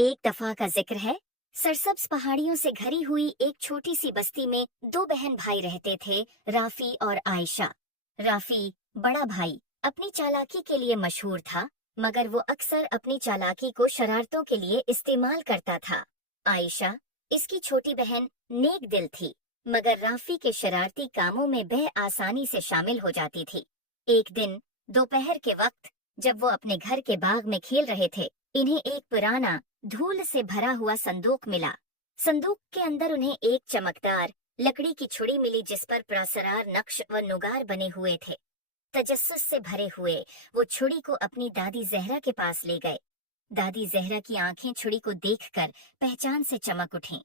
एक दफा का जिक्र है। सरसब्ज पहाड़ियों से घिरी हुई एक छोटी सी बस्ती में दो बहन भाई रहते थे, राफी और आयशा। राफी, बड़ा भाई, अपनी चालाकी के लिए मशहूर था, मगर वो अक्सर अपनी चालाकी को शरारतों के लिए इस्तेमाल करता था। आयशा, इसकी छोटी बहन, नेक दिल थी, मगर राफी के शरारती कामों में वह आसानी से शामिल हो जाती थी। एक दिन दोपहर के वक्त जब वो अपने घर के बाग में खेल रहे थे, इन्हें एक पुराना धूल से भरा हुआ संदूक मिला। संदूक के अंदर उन्हें एक चमकदार लकड़ी की छुड़ी मिली जिस पर पुरस्कार नक्श व नुगार बने हुए थे। तजस्सुस से भरे हुए वो छुड़ी को अपनी दादी जहरा के पास ले गए। दादी जहरा की आंखें छुड़ी को देखकर पहचान से चमक उठीं।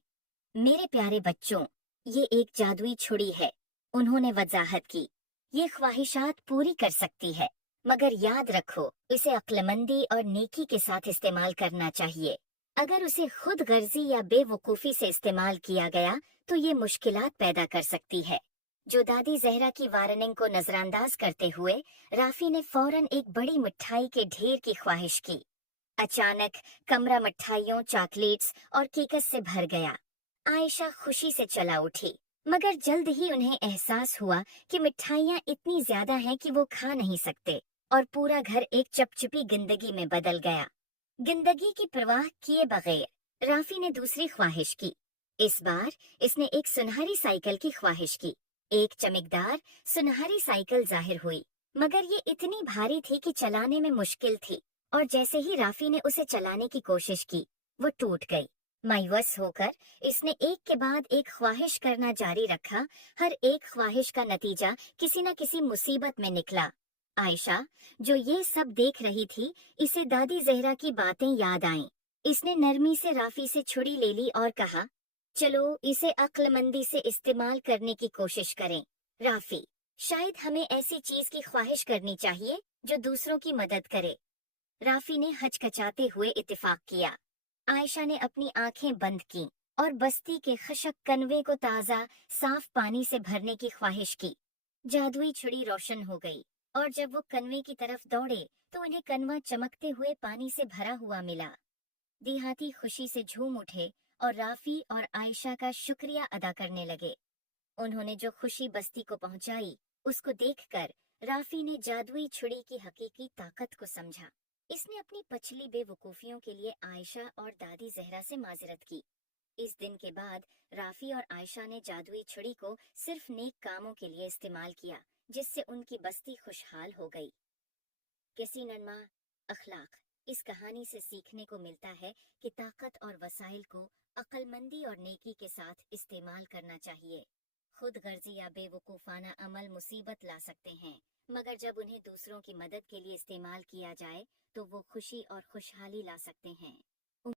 मेरे प्यारे बच्चों, ये एक जादुई छुड़ी है, उन्होंने वजाहत की। ये ख्वाहिशात पूरी कर सकती है, मगर याद रखो, इसे अक्लमंदी और नेकी के साथ इस्तेमाल करना चाहिए। अगर उसे खुद गर्जी या बेवकूफ़ी से इस्तेमाल किया गया तो ये मुश्किलात पैदा कर सकती है। जो दादी जहरा की वार्निंग को नजरअंदाज करते हुए राफी ने फौरन एक बड़ी मिठाई के ढेर की ख्वाहिश की। अचानक कमरा मिठाइयों, चॉकलेट्स और केकस से भर गया। आयशा खुशी से चला उठी, मगर जल्द ही उन्हें एहसास हुआ कि मिठाइयाँ इतनी ज्यादा हैं कि वो खा नहीं सकते, और पूरा घर एक चपचपी जिंदगी में बदल गया। जिंदगी की परवाह किए बगैर राफी ने दूसरी ख्वाहिश की। इस बार इसने एक सुनहरी साइकिल की ख्वाहिश की। एक चमकदार सुनहरी साइकिल जाहिर हुई, मगर ये इतनी भारी थी कि चलाने में मुश्किल थी, और जैसे ही राफी ने उसे चलाने की कोशिश की, वो टूट गई। मायूस होकर इसने एक के बाद एक ख्वाहिश करना जारी रखा। हर एक ख्वाहिश का नतीजा किसी न किसी मुसीबत में निकला। आयशा, जो ये सब देख रही थी, इसे दादी जहरा की बातें याद आईं। इसने नरमी से राफी से छुड़ी ले ली और कहा, चलो इसे अक्लमंदी से इस्तेमाल करने की कोशिश करें। राफी, शायद हमें ऐसी चीज की ख्वाहिश करनी चाहिए जो दूसरों की मदद करे। राफी ने हचकचाते हुए इत्तेफाक किया। आयशा ने अपनी आंखें बंद की और बस्ती के खशक कनवे को ताज़ा साफ पानी से भरने की ख्वाहिश की। जादुई छुड़ी रोशन हो गई, और जब वो कनवे की तरफ दौड़े तो उन्हें कनवा चमकते हुए पानी से भरा हुआ मिला। देहाती खुशी से झूम उठे और राफी और आयशा का शुक्रिया अदा करने लगे। उन्होंने जो खुशी बस्ती को पहुंचाई, उसको देखकर राफी ने जादुई छुड़ी की हकीकी ताकत को समझा। इसने अपनी पछली बेवकूफियों के लिए आयशा और दादी जहरा से माजरत की। इस दिन के बाद राफी और आयशा ने जादुई छुड़ी को सिर्फ नेक कामों के लिए इस्तेमाल किया, जिससे उनकी बस्ती खुशहाल हो गई। किसी नरमा अखलाक, इस कहानी से सीखने को मिलता है कि ताकत और वसाइल को अक्लमंदी और नेकी के साथ इस्तेमाल करना चाहिए। खुद गर्जी या बेवकूफ़ाना अमल मुसीबत ला सकते हैं, मगर जब उन्हें दूसरों की मदद के लिए इस्तेमाल किया जाए तो वो खुशी और खुशहाली ला सकते हैं।